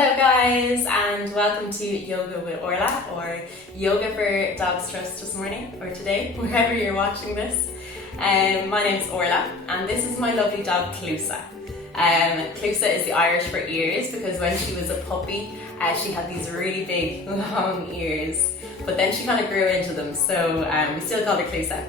Hello guys, and welcome to Yoga with Orlaith, or Yoga for Dogs Trust this morning, or today, wherever you're watching this. My name's Orlaith, and this is my lovely dog CLUASA. CLUASA is the Irish for ears, because when she was a puppy, she had these really big, long ears, but then she kind of grew into them, so we still call her CLUASA.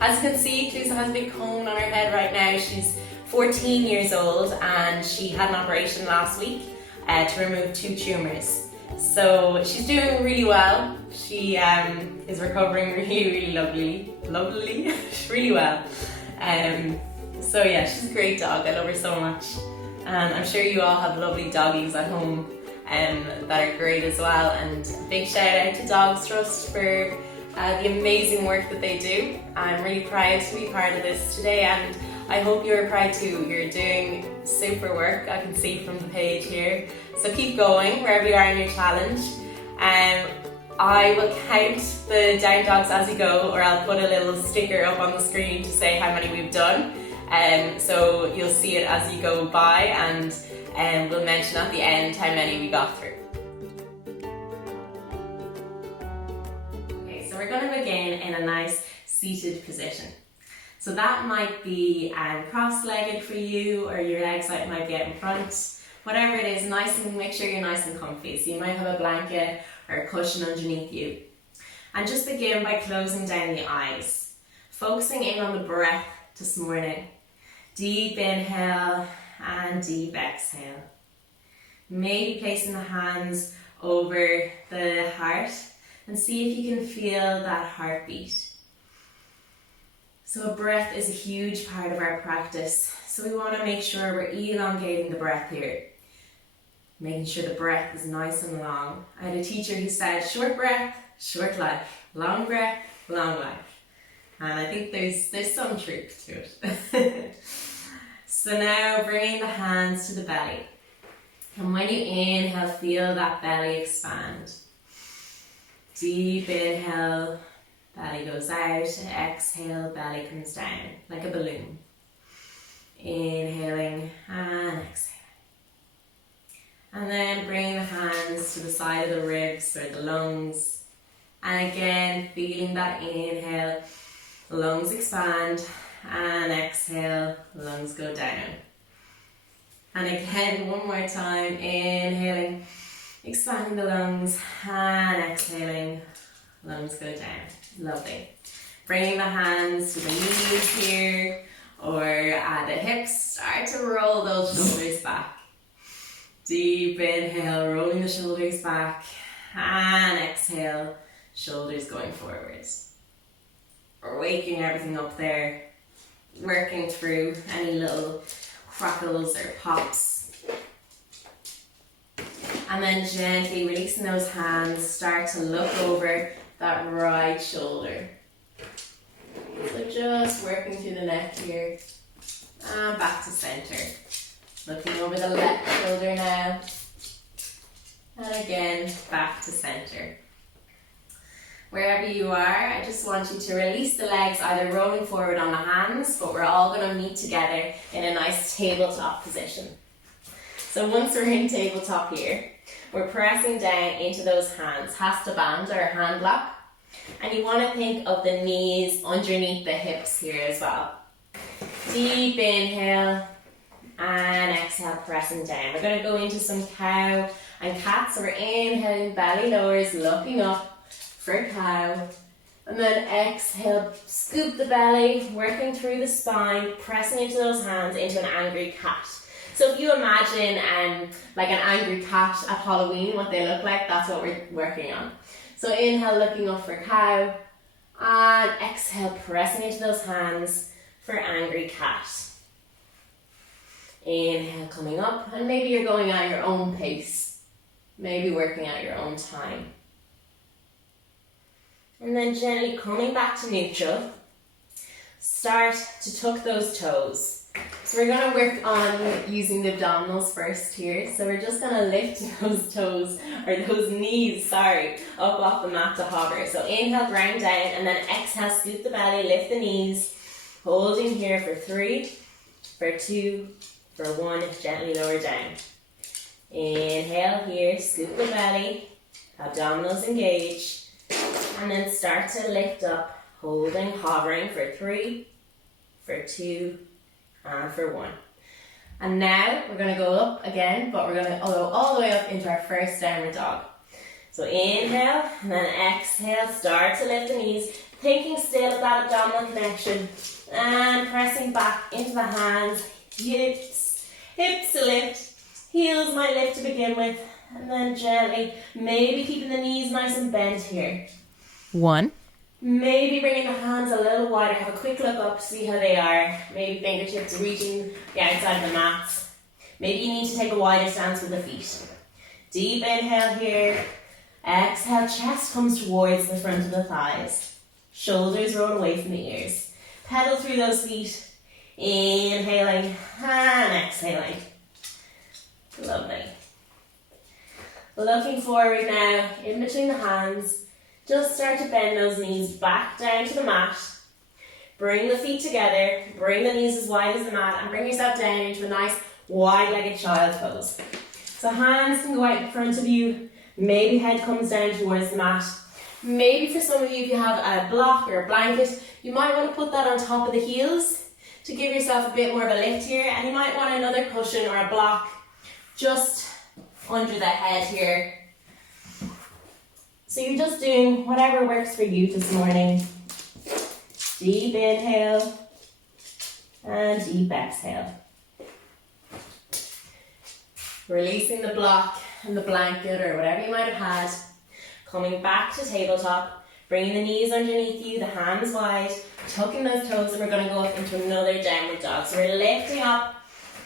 As you can see, CLUASA has a big cone on her head right now. She's 14 years old, and she had an operation last week to remove 2 tumours. So she's doing really well. She is recovering really lovely, really well. So yeah, she's a great dog. I love her so much. And I'm sure you all have lovely doggies at home that are great as well. And a big shout out to Dogs Trust for the amazing work that they do. I'm really proud to be part of this today, and I hope you're proud too. You're doing super work, I can see from the page here. So keep going wherever you are in your challenge. I will count the down dogs as we go, or I'll put a little sticker up on the screen to say how many we've done. So you'll see it as you go by, and we'll mention at the end how many we got through. Okay, so we're going to begin in a nice seated position. So that might be cross-legged for you, or your legs might be out in front. Whatever it is, make sure you're nice and comfy. So you might have a blanket or a cushion underneath you. And just begin by closing down the eyes. Focusing in on the breath this morning. Deep inhale and deep exhale. Maybe placing the hands over the heart and see if you can feel that heartbeat. So breath is a huge part of our practice. So we want to make sure we're elongating the breath here. Making sure the breath is nice and long. I had a teacher who said, short breath, short life. Long breath, long life. And I think there's some truth to it. So now bringing the hands to the belly. And when you inhale, feel that belly expand. Deep inhale. Belly goes out, exhale, belly comes down like a balloon. Inhaling and exhaling. And then bring the hands to the side of the ribs or the lungs. And again, feeling that inhale, lungs expand, and exhale, lungs go down. And again, one more time, inhaling, expanding the lungs, and exhaling, lungs go down. Lovely. Bringing the hands to the knees here, or at the hips, start to roll those shoulders back. Deep inhale, rolling the shoulders back, and exhale, shoulders going forwards. We're waking everything up there, working through any little crackles or pops. And then gently releasing those hands, start to look over that right shoulder. So just working through the neck here, and back to center. Looking over the left shoulder now, and again back to center. Wherever you are, I just want you to release the legs, either rolling forward on the hands, but we're all going to meet together in a nice tabletop position. So once we're in tabletop here, we're pressing down into those hands, hasta band or hand lock. And you want to think of the knees underneath the hips here as well. Deep inhale and exhale, pressing down. We're going to go into some cow and cat. So we're inhaling, belly lowers, looking up for cow. And then exhale, scoop the belly, working through the spine, pressing into those hands into an angry cat. So if you imagine like an angry cat at Halloween, what they look like, that's what we're working on. So inhale, looking up for cow, and exhale, pressing into those hands for angry cat. Inhale, coming up, and maybe you're going at your own pace, maybe working at your own time. And then gently coming back to neutral, start to tuck those toes. So we're going to work on using the abdominals first here. So we're just going to lift those toes, or those knees, up off the mat to hover. So inhale, ground down, and then exhale, scoop the belly, lift the knees. Holding here for 3, for 2, for 1, gently lower down. Inhale here, scoop the belly, abdominals engage, and then start to lift up, holding, hovering for 3, for 2, and for 1. And now we're going to go up again, but we're going to go all the way up into our first downward dog. So inhale, and then exhale, start to lift the knees, thinking still of that abdominal connection, and pressing back into the hands, hips to lift, heels might lift to begin with, and then gently, maybe keeping the knees nice and bent here. 1. Maybe bringing the hands a little wider, have a quick look up, see how they are. Maybe fingertips reaching the outside of the mats. Maybe you need to take a wider stance with the feet. Deep inhale here. Exhale, chest comes towards the front of the thighs. Shoulders roll away from the ears. Pedal through those feet. Inhaling and exhaling. Lovely. Looking forward now, in between the hands. Just start to bend those knees back down to the mat. Bring the feet together. Bring the knees as wide as the mat and bring yourself down into a nice wide-legged child's pose. So hands can go out in front of you. Maybe head comes down towards the mat. Maybe for some of you, if you have a block or a blanket, you might want to put that on top of the heels to give yourself a bit more of a lift here. And you might want another cushion or a block just under the head here. So you're just doing whatever works for you this morning. Deep inhale and deep exhale. Releasing the block and the blanket or whatever you might have had. Coming back to tabletop, bringing the knees underneath you, the hands wide, tucking those toes, and we're going to go up into another downward dog. So we're lifting up,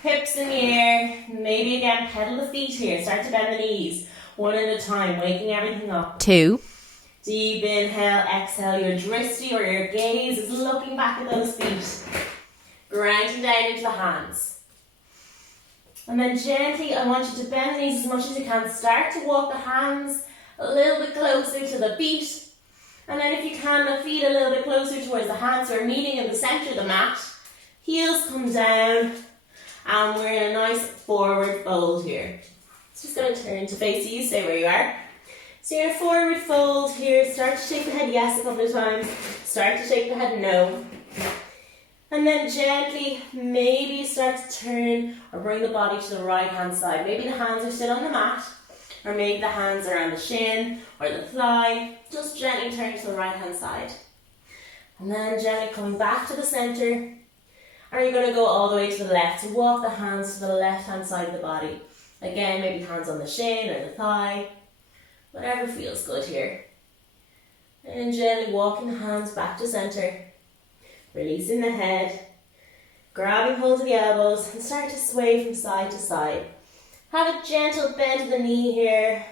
hips in the air, maybe again pedal the feet here, start to bend the knees. One at a time, waking everything up. 2. Deep inhale, exhale. Your drishti or your gaze is looking back at those feet. Grounding down into the hands. And then gently, I want you to bend the knees as much as you can. Start to walk the hands a little bit closer to the feet. And then if you can, the feet a little bit closer towards the hands. So we're meeting in the centre of the mat. Heels come down. And we're in a nice forward fold here. Just going to turn to face you, stay where you are. So you're in a forward fold here. Start to shake the head yes a couple of times. Start to shake the head no. And then gently, maybe start to turn or bring the body to the right hand side. Maybe the hands are still on the mat. Or maybe the hands are on the shin or the thigh. Just gently turn to the right hand side. And then gently coming back to the centre. And you're going to go all the way to the left. So walk the hands to the left hand side of the body. Again, maybe hands on the shin or the thigh. Whatever feels good here. And gently walking the hands back to centre. Releasing the head. Grabbing hold of the elbows and start to sway from side to side. Have a gentle bend of the knee here.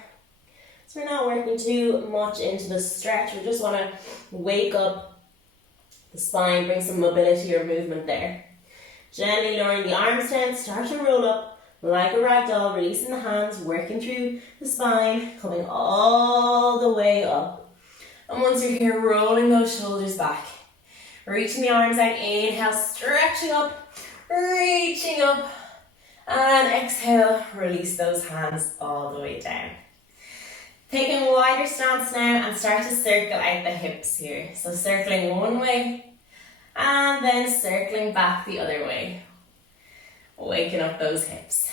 So we're not working too much into the stretch. We just want to wake up the spine, bring some mobility or movement there. Gently lowering the arms down, start to roll up. Like a rag doll, releasing the hands, working through the spine, coming all the way up. And once you're here, rolling those shoulders back. Reaching the arms out, inhale, stretching up, reaching up. And exhale, release those hands all the way down. Taking a wider stance now and start to circle out the hips here. So circling one way and then circling back the other way. Waking up those hips.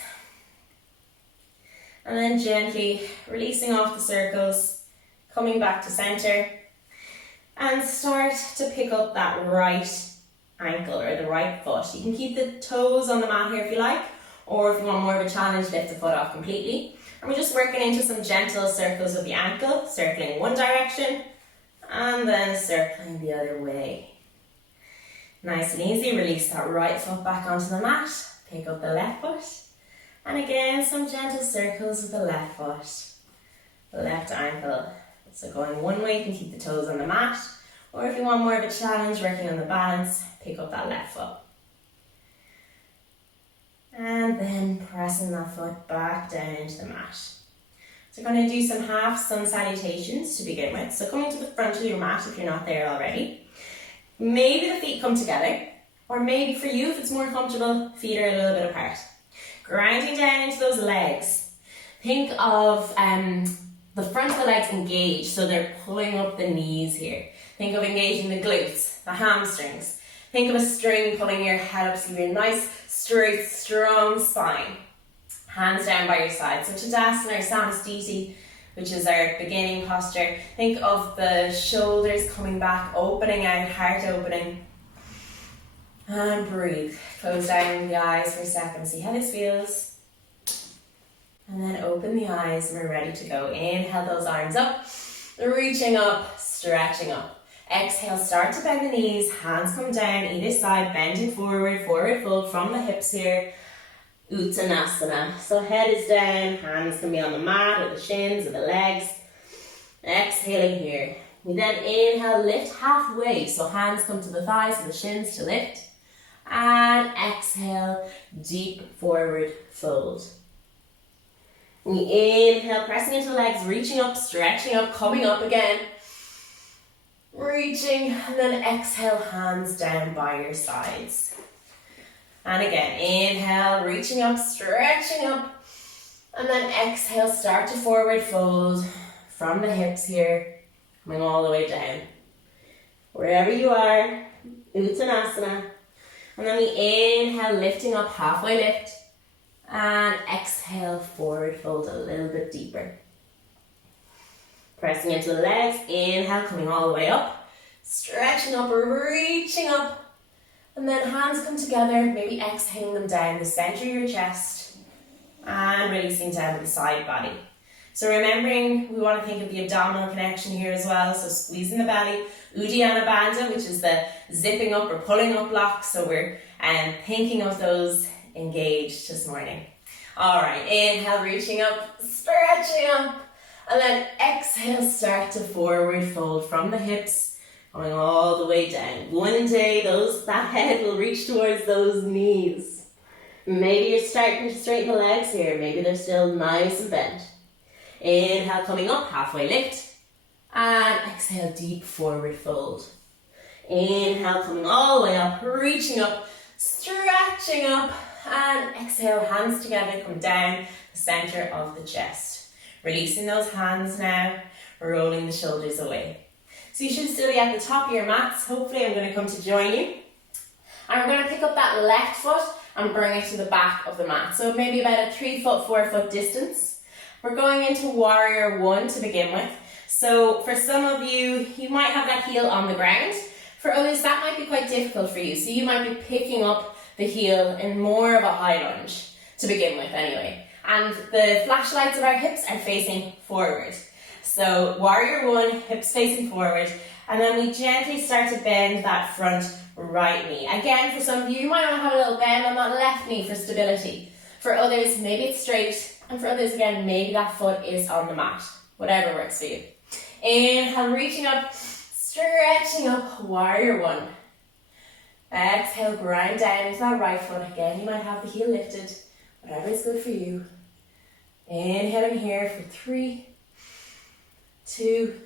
And then gently releasing off the circles, coming back to centre. And start to pick up that right ankle or the right foot. You can keep the toes on the mat here if you like, or if you want more of a challenge, lift the foot off completely. And we're just working into some gentle circles with the ankle, circling one direction and then circling the other way. Nice and easy, release that right foot back onto the mat. Pick up the left foot. And again, some gentle circles with the left foot. The left ankle. So going one way, you can keep the toes on the mat. Or if you want more of a challenge, working on the balance, pick up that left foot. And then pressing that foot back down into the mat. So we're going to do some half sun salutations to begin with. So coming to the front of your mat if you're not there already. Maybe the feet come together. Or maybe for you, if it's more comfortable, feet are a little bit apart. Grounding down into those legs. Think of the front of the legs engaged, so they're pulling up the knees here. Think of engaging the glutes, the hamstrings. Think of a string pulling your head up so you have a nice, straight, strong spine. Hands down by your side. So Tadasana or Samastiti, which is our beginning posture. Think of the shoulders coming back, opening out, heart opening. And breathe. Close down the eyes for a second. See how this feels. And then open the eyes and we're ready to go. Inhale those arms up, reaching up, stretching up. Exhale, start to bend the knees, hands come down either side, bending forward, forward fold from the hips here. Uttanasana. So head is down, hands can be on the mat or the shins or the legs. Exhaling here. We then inhale, lift halfway. So hands come to the thighs and the shins to lift. And exhale, deep forward fold. We inhale, pressing into the legs, reaching up, stretching up, coming up again. Reaching, and then exhale, hands down by your sides. And again, inhale, reaching up, stretching up. And then exhale, start to forward fold from the hips here, coming all the way down. Wherever you are, Uttanasana. And then we inhale, lifting up, halfway lift. And exhale, forward fold a little bit deeper. Pressing into the legs, inhale, coming all the way up. Stretching up, reaching up. And then hands come together, maybe exhaling them down the center of your chest. And releasing down to the side body. So remembering, we want to think of the abdominal connection here as well. So squeezing the belly. Uddiyana Bandha, which is the zipping up or pulling up block. So we're thinking of those engaged this morning. All right, inhale, reaching up, stretching up, and then exhale, start to forward fold from the hips, going all the way down. One day, that head will reach towards those knees. Maybe you're starting to straighten the legs here. Maybe they're still nice and bent. Inhale, coming up, halfway lift, and exhale, deep forward fold. Inhale, coming all the way up, reaching up, stretching up, and exhale, hands together, come down the center of the chest. Releasing those hands now, rolling the shoulders away. So you should still be at the top of your mats. Hopefully I'm going to come to join you. And we're going to pick up that left foot and bring it to the back of the mat. So maybe about a 3 foot, 4 foot distance. We're going into warrior one to begin with. So for some of you, you might have that heel on the ground. For others, that might be quite difficult for you. So you might be picking up the heel in more of a high lunge to begin with anyway. And the flashlights of our hips are facing forward. So warrior one, hips facing forward. And then we gently start to bend that front right knee. Again, for some of you, you might want to have a little bend on that left knee for stability. For others, maybe it's straight. And for others, again, maybe that foot is on the mat. Whatever works for you. Inhale, reaching up, stretching up, warrior one. Exhale, grind down into that right foot. Again, you might have the heel lifted. Whatever is good for you. Inhaling here for 3, 2,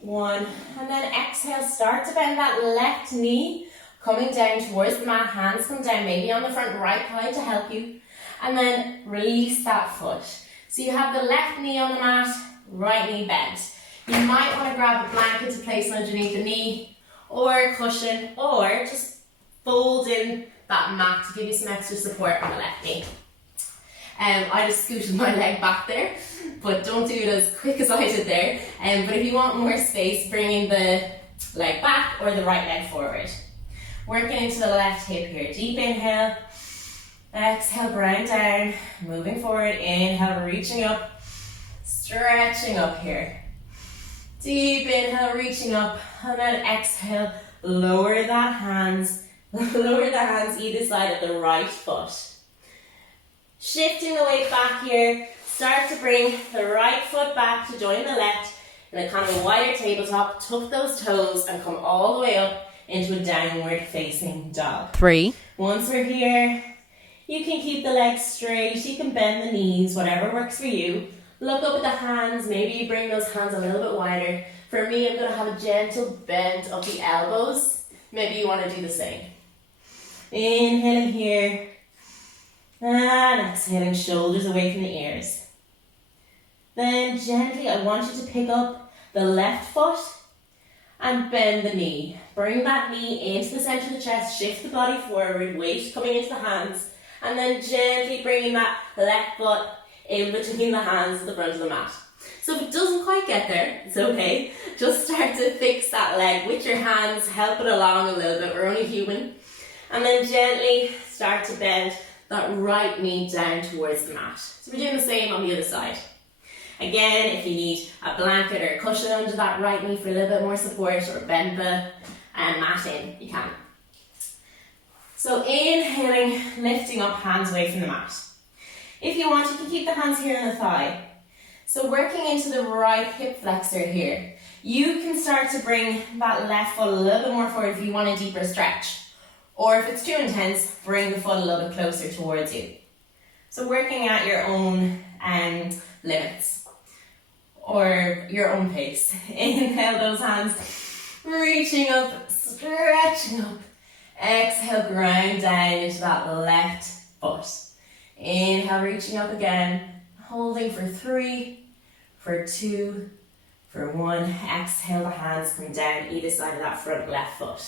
1. And then exhale, start to bend that left knee. Coming down towards the mat. Hands come down, maybe on the front right thigh to help you. And then release that foot. So you have the left knee on the mat, right knee bent. You might want to grab a blanket to place underneath the knee, or a cushion, or just fold in that mat to give you some extra support on the left knee. I just scooted my leg back there, but don't do it as quick as I did there. But if you want more space, bringing the leg back or the right leg forward. Working into the left hip here. Deep inhale. Exhale, grind down. Moving forward. Inhale, reaching up. Stretching up here. Deep inhale, reaching up. And then exhale, lower that hands. Lower the hands either side of the right foot. Shifting the weight back here. Start to bring the right foot back to join the left in a kind of wider tabletop. Tuck those toes and come all the way up into a downward facing dog. 3. Once we're here, you can keep the legs straight. You can bend the knees, whatever works for you. Look up at the hands. Maybe you bring those hands a little bit wider. For me, I'm going to have a gentle bend of the elbows. Maybe you want to do the same. Inhaling here. And exhaling, shoulders away from the ears. Then gently, I want you to pick up the left foot and bend the knee. Bring that knee into the centre of the chest, shift the body forward, weight coming into the hands, and then gently bringing that left foot in between the hands at the front of the mat. So if it doesn't quite get there, it's okay. Just start to fix that leg with your hands, help it along a little bit, we're only human. And then gently start to bend that right knee down towards the mat. So we're doing the same on the other side. Again, if you need a blanket or a cushion under that right knee for a little bit more support, or bend the mat in, you can. So inhaling, lifting up, hands away from the mat. If you want, you can keep the hands here on the thigh. So working into the right hip flexor here. You can start to bring that left foot a little bit more forward if you want a deeper stretch. Or if it's too intense, bring the foot a little bit closer towards you. So working at your own limits or your own pace. Inhale those hands, reaching up, stretching up. Exhale, ground down into that left foot. Inhale, reaching up again, holding for 3, for 2, for 1. Exhale, the hands come down either side of that front left foot.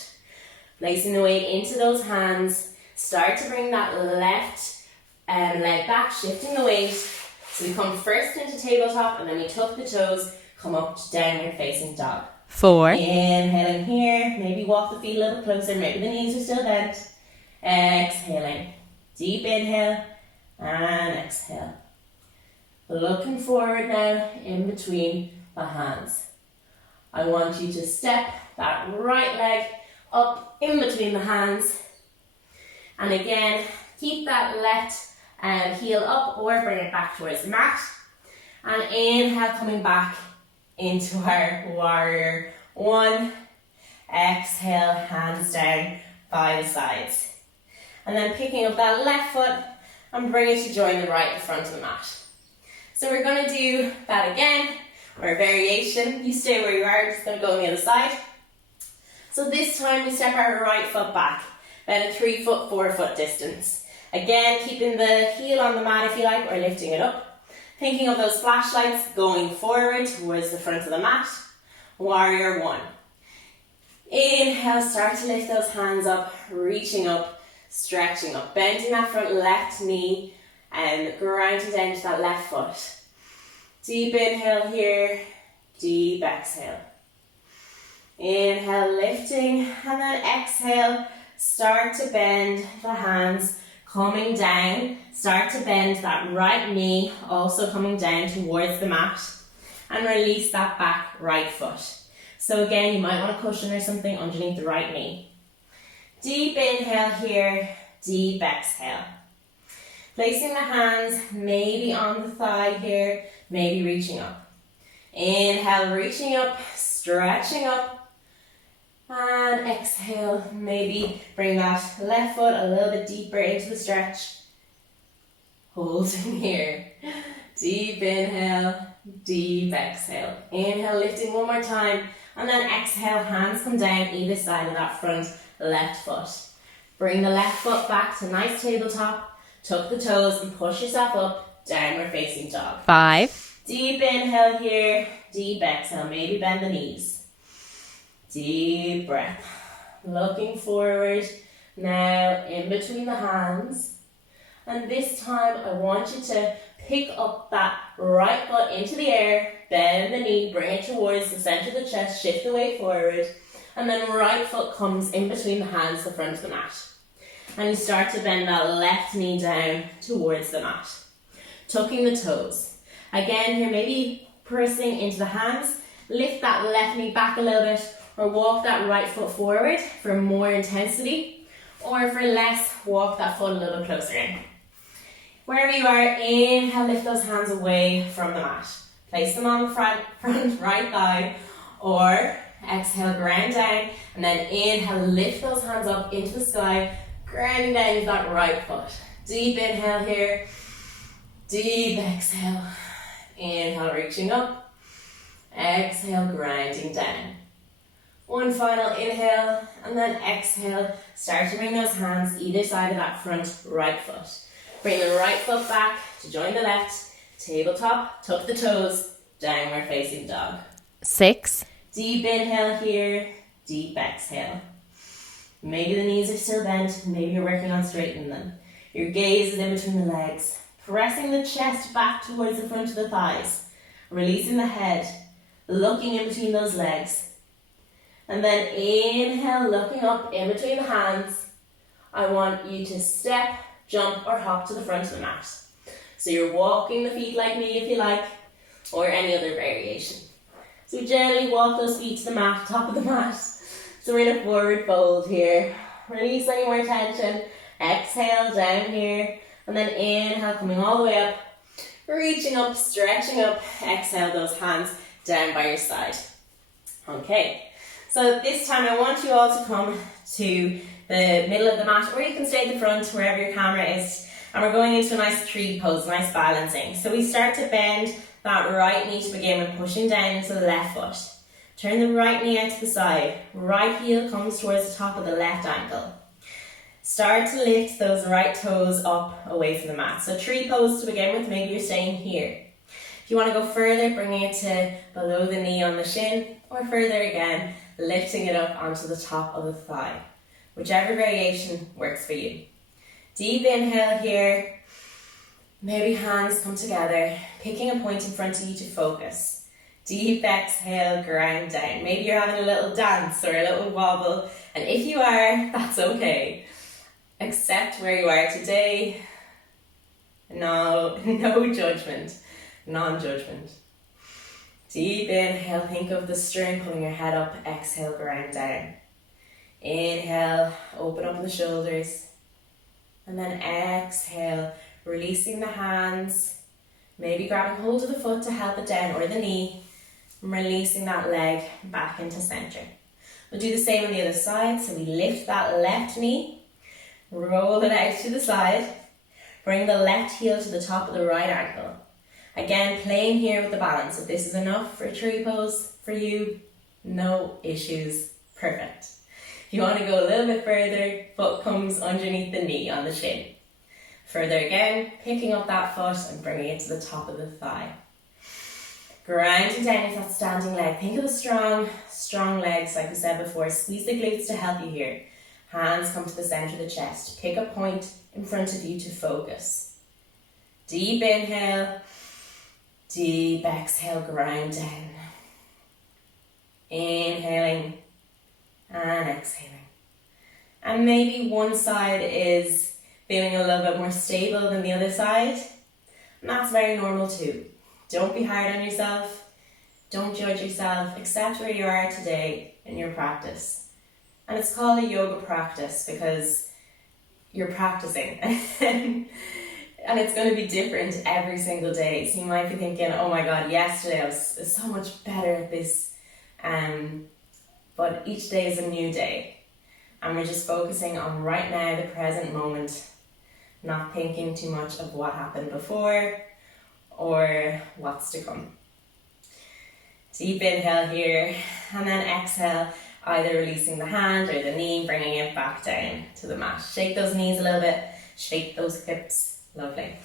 Placing the weight into those hands, start to bring that left leg back, shifting the weight. So we come first into tabletop and then we tuck the toes, come up to downward facing dog. 4. Inhaling here, maybe walk the feet a little closer, maybe the knees are still bent. Exhaling, deep inhale and exhale. Looking forward now in between the hands. I want you to step that right leg up in between the hands. And again, keep that left heel up or bring it back towards the mat. And inhale, coming back into our warrior 1. Exhale, hands down by the sides. And then picking up that left foot and bring it to join the right at the front of the mat. So we're going to do that again, or a variation. You stay where you are, just going to go on the other side. So this time we step our right foot back, about a 3 foot, 4 foot distance. Again, keeping the heel on the mat if you like, or lifting it up. Thinking of those flashlights going forward towards the front of the mat. Warrior 1. Inhale, start to lift those hands up, reaching up, stretching up, bending that front left knee and grounding down to that left foot. Deep inhale here, deep exhale. Inhale, lifting, and then exhale, start to bend the hands, coming down, start to bend that right knee, also coming down towards the mat, and release that back right foot. So again, you might want a cushion or something underneath the right knee. Deep inhale here, deep exhale. Placing the hands maybe on the thigh here, maybe reaching up. Inhale, reaching up, stretching up. And exhale, maybe bring that left foot a little bit deeper into the stretch. Holding here. Deep inhale, deep exhale. Inhale, lifting one more time. And then exhale, hands come down either side of that front left foot. Bring the left foot back to nice tabletop. Tuck the toes and push yourself up, downward facing dog. 5. Deep inhale here, deep exhale. Maybe bend the knees. Deep breath. Looking forward now in between the hands. And this time I want you to pick up that right foot into the air, bend the knee, bring it towards the center of the chest, shift the weight forward. And then right foot comes in between the hands, the front of the mat. And you start to bend that left knee down towards the mat. Tucking the toes. Again here, maybe pressing into the hands. Lift that left knee back a little bit, or walk that right foot forward for more intensity. Or for less, walk that foot a little closer in. Wherever you are, inhale, lift those hands away from the mat. Place them on the front right thigh, or exhale, ground down, and then inhale, lift those hands up into the sky, grounding down into that right foot. Deep inhale here, deep exhale. Inhale, reaching up, exhale, grounding down. One final inhale, and then exhale, start to bring those hands either side of that front right foot. Bring the right foot back to join the left. Tabletop, tuck the toes, downward facing dog. 6, Deep inhale here, deep exhale. Maybe the knees are still bent, maybe you're working on straightening them. Your gaze is in between the legs, pressing the chest back towards the front of the thighs, releasing the head, looking in between those legs. And then inhale, looking up in between the hands. I want you to step, jump or hop to the front of the mat. So you're walking the feet like me if you like, or any other variation. So gently walk those feet to the mat, top of the mat. So we're in a forward fold here. Release any more tension. Exhale down here. And then inhale, coming all the way up. Reaching up, stretching up. Exhale those hands down by your side. Okay. So this time I want you all to come to the middle of the mat, or you can stay at the front wherever your camera is. And we're going into a nice tree pose, nice balancing. So we start to bend that right knee to begin with, pushing down into the left foot. Turn the right knee out to the side. Right heel comes towards the top of the left ankle. Start to lift those right toes up away from the mat. So tree pose to begin with, maybe you're staying here. If you want to go further, bringing it to below the knee on the shin, or further again, lifting it up onto the top of the thigh. Whichever variation works for you. Deep inhale here. Maybe hands come together, picking a point in front of you to focus. Deep exhale, ground down. Maybe you're having a little dance or a little wobble, and if you are, that's okay. Accept where you are today. No judgment, non-judgment. Deep inhale, think of the string pulling your head up. Exhale, ground down. Inhale, open up the shoulders. And then exhale, releasing the hands. Maybe grabbing hold of the foot to help it down, or the knee. And releasing that leg back into center. We'll do the same on the other side. So we lift that left knee, roll it out to the side. Bring the left heel to the top of the right ankle. Again, playing here with the balance. If this is enough for a tree pose for you, no issues, perfect. If you want to go a little bit further, foot comes underneath the knee on the shin. Further again, picking up that foot and bringing it to the top of the thigh. Grounding down with that standing leg. Think of the strong legs, like we said before. Squeeze the glutes to help you here. Hands come to the center of the chest. Pick a point in front of you to focus. Deep inhale. Deep exhale, ground down. Inhaling and exhaling. And maybe one side is feeling a little bit more stable than the other side. And that's very normal too. Don't be hard on yourself. Don't judge yourself. Accept where you are today in your practice. And it's called a yoga practice because you're practicing. And it's going to be different every single day. So you might be thinking, oh my God, yesterday I was so much better at this. But each day is a new day. And we're just focusing on right now, the present moment. Not thinking too much of what happened before or what's to come. Deep inhale here. And then exhale, either releasing the hand or the knee, bringing it back down to the mat. Shake those knees a little bit. Shake those hips. Lovely.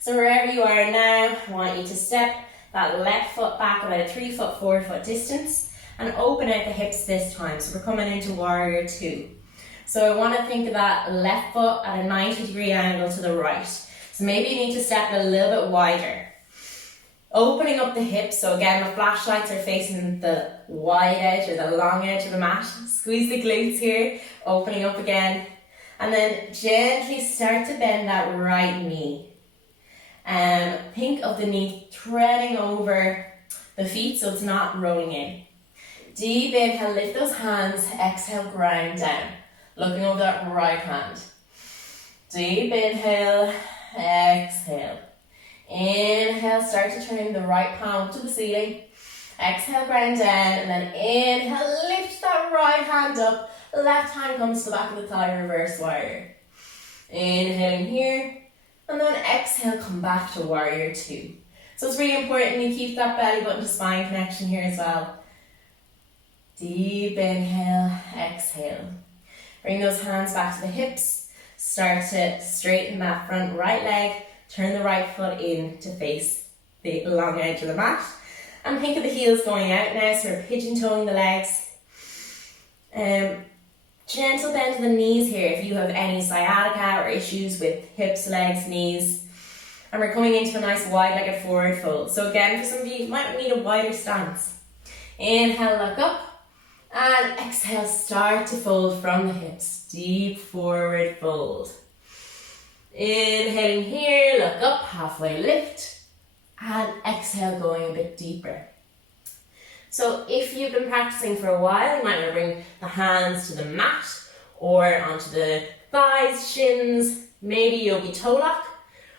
So wherever you are now, I want you to step that left foot back about a 3 foot, 4 foot distance and open out the hips this time. So we're coming into warrior two. So I want to think of that left foot at a 90-degree angle to the right. So maybe you need to step a little bit wider. Opening up the hips. So again, the flashlights are facing the wide edge or the long edge of the mat. Squeeze the glutes here. Opening up again. And then gently start to bend that right knee. Think of the knee threading over the feet so it's not rolling in. Deep inhale, lift those hands. Exhale, ground down. Looking over that right hand. Deep inhale, exhale. Inhale, start to turn the right palm to the ceiling. Exhale, ground down. And then inhale, lift that right hand up. Left hand comes to the back of the thigh, reverse warrior. Inhaling here. And then exhale, come back to warrior two. So it's really important you keep that belly button to spine connection here as well. Deep inhale, exhale. Bring those hands back to the hips. Start to straighten that front right leg. turn the right foot in to face the long edge of the mat. And think of the heels going out now, so we're pigeon-toeing the legs. Gentle bend to the knees here if you have any sciatica or issues with hips, legs, knees. And we're coming into a nice wide-legged forward fold. So again, for some of you might need a wider stance. Inhale, look up. And exhale, start to fold from the hips. Deep forward fold. Inhaling here, look up, halfway lift. And exhale, going a bit deeper. So if you've been practicing for a while, you might want to bring the hands to the mat or onto the thighs, shins, maybe yogi toe lock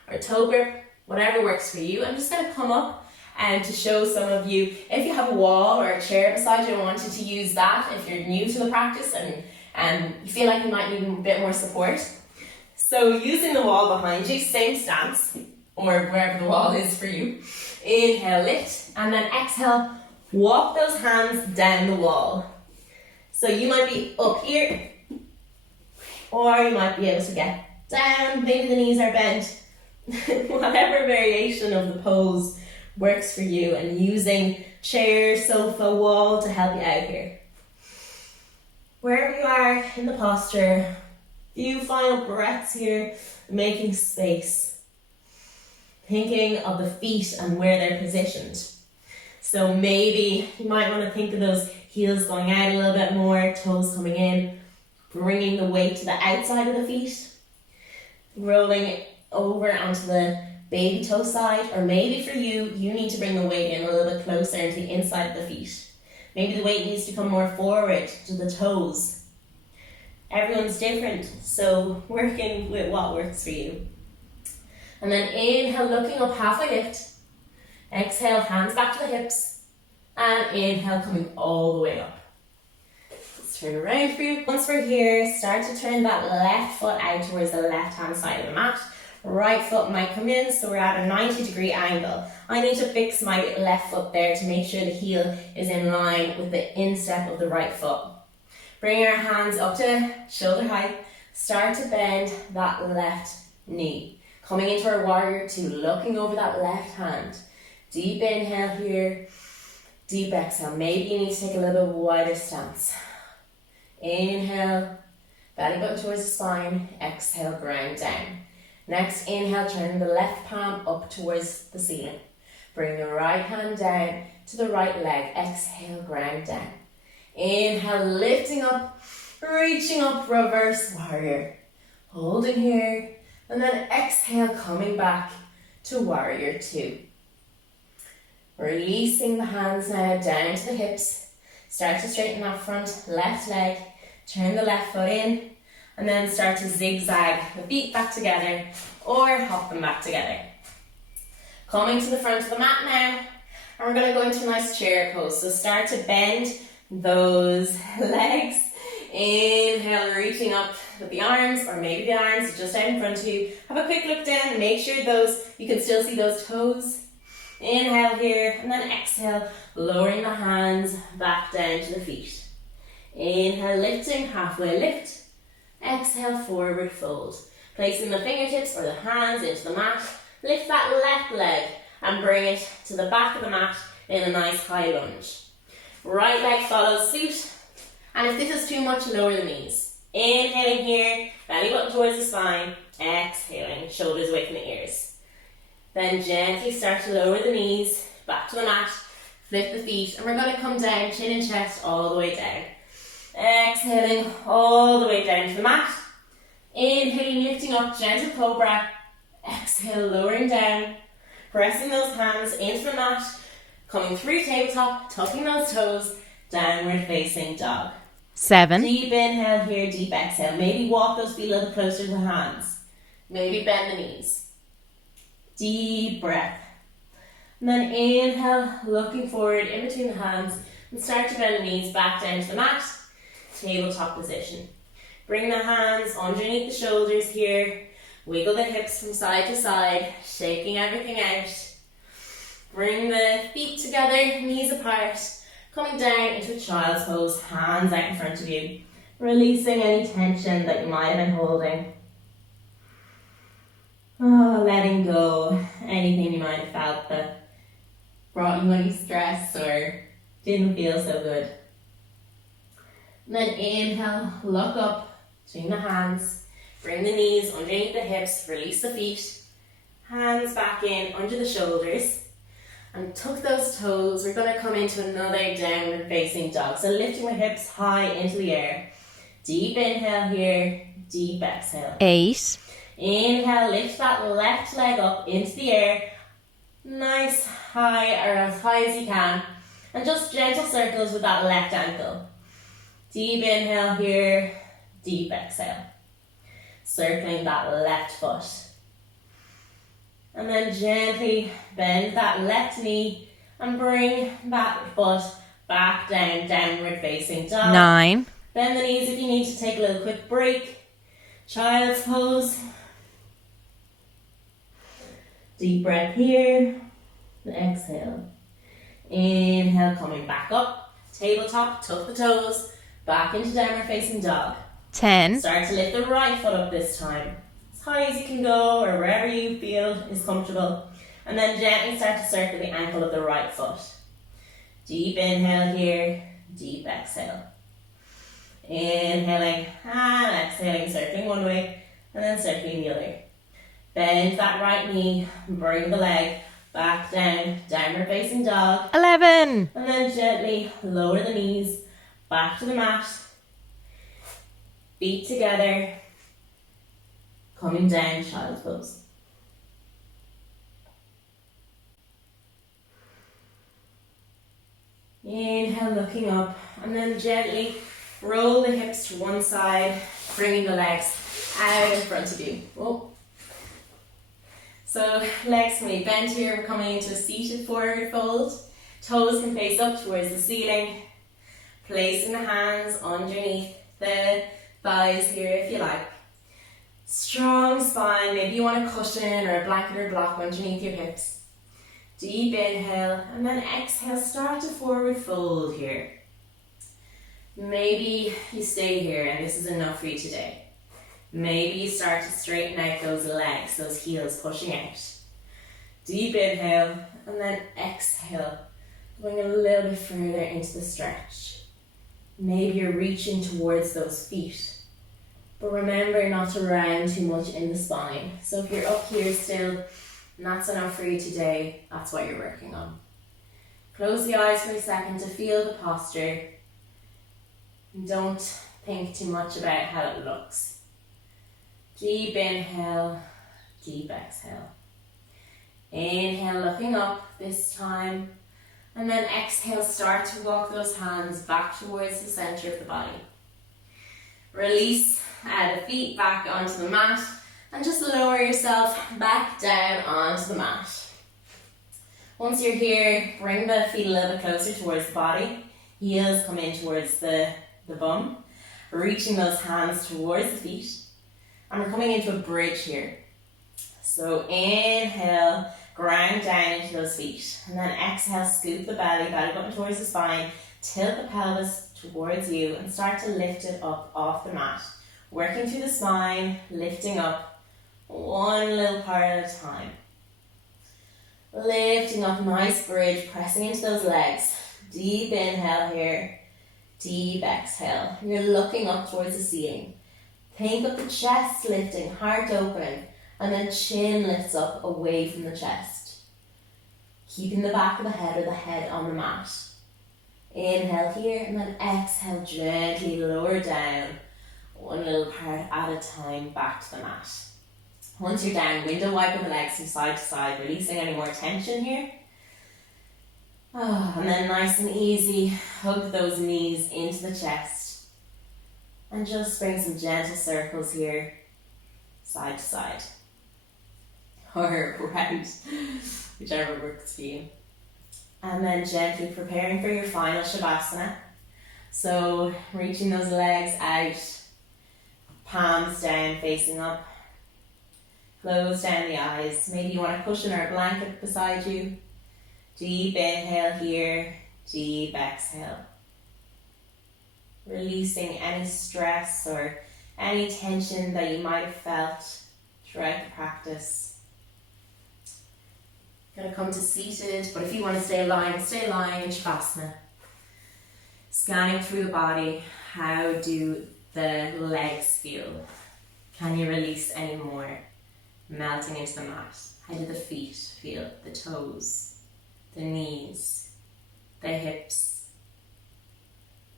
or toe grip, whatever works for you. I'm just going to come up and to show some of you, if you have a wall or a chair beside you, I wanted to use that if you're new to the practice and you feel like you might need a bit more support. So using the wall behind you, same stance, or wherever the wall is for you. Inhale, lift, and then exhale, walk those hands down the wall. So you might be up here, or you might be able to get down, maybe the knees are bent. Whatever variation of the pose works for you, and using chair, sofa, wall to help you out here. Wherever you are in the posture, few final breaths here, making space. Thinking of the feet and where they're positioned. So maybe you might want to think of those heels going out a little bit more, toes coming in, bringing the weight to the outside of the feet, rolling over onto the baby toe side, or maybe for you, you need to bring the weight in a little bit closer into the inside of the feet. Maybe the weight needs to come more forward to the toes. Everyone's different, so working with what works for you. And then inhale, looking up, halfway lift. Exhale, hands back to the hips. And inhale, coming all the way up. Let's turn around for you. Once we're here, start to turn that left foot out towards the left-hand side of the mat. Right foot might come in, so we're at a 90-degree angle. I need to fix my left foot there to make sure the heel is in line with the instep of the right foot. Bring our hands up to shoulder height. Start to bend that left knee. Coming into our warrior two, looking over that left hand. Deep inhale here, deep exhale. Maybe you need to take a little bit wider stance. Inhale, belly button towards the spine. Exhale, ground down. Next, inhale, turn the left palm up towards the ceiling. Bring the right hand down to the right leg. Exhale, ground down. Inhale, lifting up, reaching up, reverse warrior. Holding here. And then exhale, coming back to warrior two. Releasing the hands now down to the hips. Start to straighten that front left leg. Turn the left foot in. And then start to zigzag the feet back together or hop them back together. Coming to the front of the mat now. And we're going to go into a nice chair pose. So start to bend those legs. Inhale, reaching up with the arms, or maybe the arms are just out in front of you. Have a quick look down and make sure you can still see those toes. Inhale here, and then exhale, lowering the hands back down to the feet. Inhale, lifting, halfway lift. Exhale, forward fold. Placing the fingertips or the hands into the mat. Lift that left leg and bring it to the back of the mat in a nice high lunge. Right leg follows suit. And if this is too much, lower the knees. Inhaling here, belly button towards the spine. Exhaling, shoulders away from the ears. Then gently start to lower the knees, back to the mat, flip the feet, and we're going to come down, chin and chest, all the way down. Exhaling all the way down to the mat. Inhaling, lifting up, gentle cobra. Exhale, lowering down, pressing those hands into the mat, coming through tabletop, tucking those toes, downward facing dog. 7. Deep inhale here, deep exhale. Maybe walk those feet a little closer to the hands. Maybe bend the knees. Deep breath. And then inhale, looking forward in between the hands, and start to bend the knees back down to the mat, tabletop position. Bring the hands underneath the shoulders here. Wiggle the hips from side to side, shaking everything out. Bring the feet together, knees apart. Coming down into a child's pose, hands out in front of you. Releasing any tension that you might have been holding. Letting go anything you might have felt that brought you any stress or didn't feel so good. And then inhale, look up between the hands, bring the knees underneath the hips, release the feet, hands back in under the shoulders, and tuck those toes. We're going to come into another downward facing dog. So lifting the hips high into the air. Deep inhale here, deep exhale. 8. Inhale, lift that left leg up into the air. Nice high, or as high as you can. And just gentle circles with that left ankle. Deep inhale here, deep exhale. Circling that left foot. And then gently bend that left knee and bring that foot back down, downward facing dog. 9. Bend the knees if you need to take a little quick break. Child's pose. Deep breath here. And exhale. Inhale, coming back up. Tabletop, tuck the toes. Back into downward facing dog. 10. Start to lift the right foot up this time. As high as you can go, or wherever you feel is comfortable. And then gently start to circle the ankle of the right foot. Deep inhale here, deep exhale. Inhaling and exhaling, circling one way, and then circling the other. Bend that right knee, bring the leg back down, downward facing dog. 11. And then gently lower the knees, back to the mat. Feet together, coming down, child's pose. Inhale, looking up, and then gently roll the hips to one side, bringing the legs out in front of you. Oh. So legs can be bent here, we're coming into a seated forward fold. Toes can face up towards the ceiling. Placing the hands underneath the thighs here if you like. Strong spine, maybe you want a cushion or a blanket or block underneath your hips. Deep inhale and then exhale, start to forward fold here. Maybe you stay here and this is enough for you today. Maybe you start to straighten out those legs, those heels pushing out. Deep inhale and then exhale, going a little bit further into the stretch. Maybe you're reaching towards those feet, but remember not to round too much in the spine. So if you're up here still, and that's enough for you today, that's what you're working on. Close the eyes for a second to feel the posture. And don't think too much about how it looks. Deep inhale, deep exhale. Inhale, looking up this time. And then exhale, start to walk those hands back towards the center of the body. Release the feet back onto the mat and just lower yourself back down onto the mat. Once you're here, bring the feet a little bit closer towards the body. Heels come in towards the bum, reaching those hands towards the feet. And we're coming into a bridge here. So inhale, ground down into those feet. And then exhale, scoop the belly button towards the spine, tilt the pelvis towards you and start to lift it up off the mat. Working through the spine, lifting up one little part at a time. Lifting up, nice bridge, pressing into those legs. Deep inhale here, deep exhale. You're looking up towards the ceiling. Think of the chest lifting, heart open, and then chin lifts up away from the chest. Keeping the back of the head or the head on the mat. Inhale here and then exhale, gently lower down. One little part at a time back to the mat. Once you're down, window wiping the legs from side to side, releasing any more tension here. And then nice and easy, hug those knees into the chest. And just bring some gentle circles here, side to side. Or around, whichever works for you. And then gently preparing for your final Shavasana. So reaching those legs out, palms down, facing up. Close down the eyes. Maybe you want a cushion or a blanket beside you. Deep inhale here, deep exhale. Releasing any stress or any tension that you might have felt throughout the practice. Gonna come to seated, but if you want to stay lying in Shavasana. Scanning through the body, how do the legs feel? Can you release any more? Melting into the mat. How do the feet feel? The toes, the knees, the hips.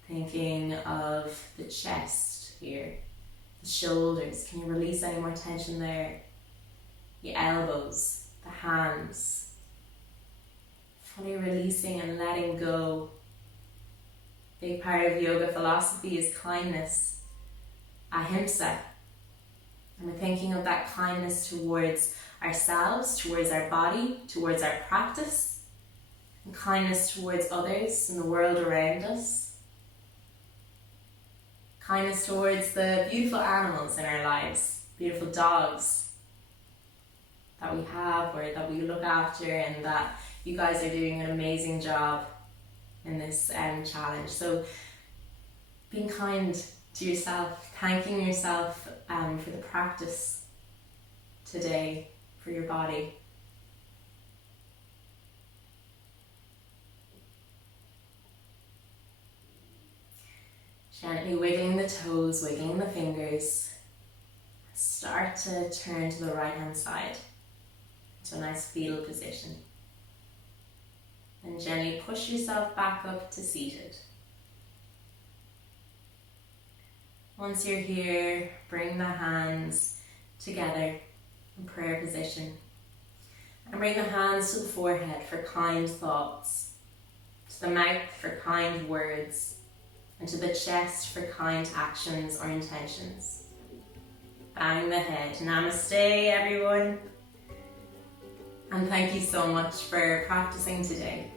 Thinking of the chest here, the shoulders. Can you release any more tension there? The elbows, the hands. Fully releasing and letting go. Big part of yoga philosophy is kindness, ahimsa. And we're thinking of that kindness towards ourselves, towards our body, towards our practice, and kindness towards others and the world around us. Kindness towards the beautiful animals in our lives, beautiful dogs that we have or that we look after, and that you guys are doing an amazing job in this challenge. So being kind to yourself, thanking yourself for the practice today, for your body. Gently wiggling the toes, wiggling the fingers. Start to turn to the right hand side to a nice fetal position. And gently push yourself back up to seated. Once you're here, bring the hands together in prayer position. And bring the hands to the forehead for kind thoughts, to the mouth for kind words, and to the chest for kind actions or intentions. Bowing the head. Namaste, everyone. And thank you so much for practicing today.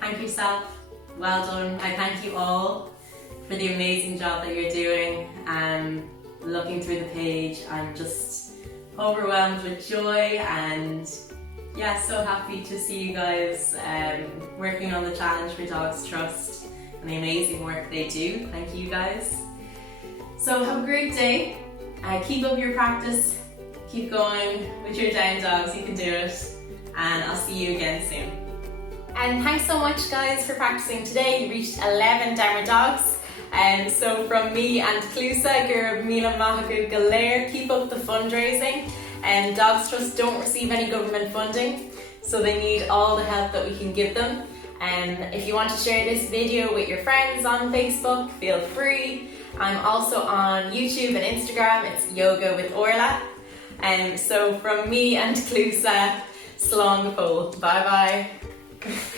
Thank yourself. Well done. I thank you all for the amazing job that you're doing. Looking through the page, I'm just overwhelmed with joy, and yeah, so happy to see you guys working on the challenge for Dogs Trust and the amazing work they do. Thank you guys. So have a great day. Keep up your practice. Keep going with your down dogs. You can do it. And I'll see you again soon. And thanks so much, guys, for practicing today. You reached 11 downward dogs. So from me and CLUASA, Gur Mila Mahagu Galer, keep up the fundraising. Dogs Trust don't receive any government funding, so they need all the help that we can give them. If you want to share this video with your friends on Facebook, feel free. I'm also on YouTube and Instagram. It's Yoga with Orlaith. So from me and CLUASA, slán go fóill. Bye bye.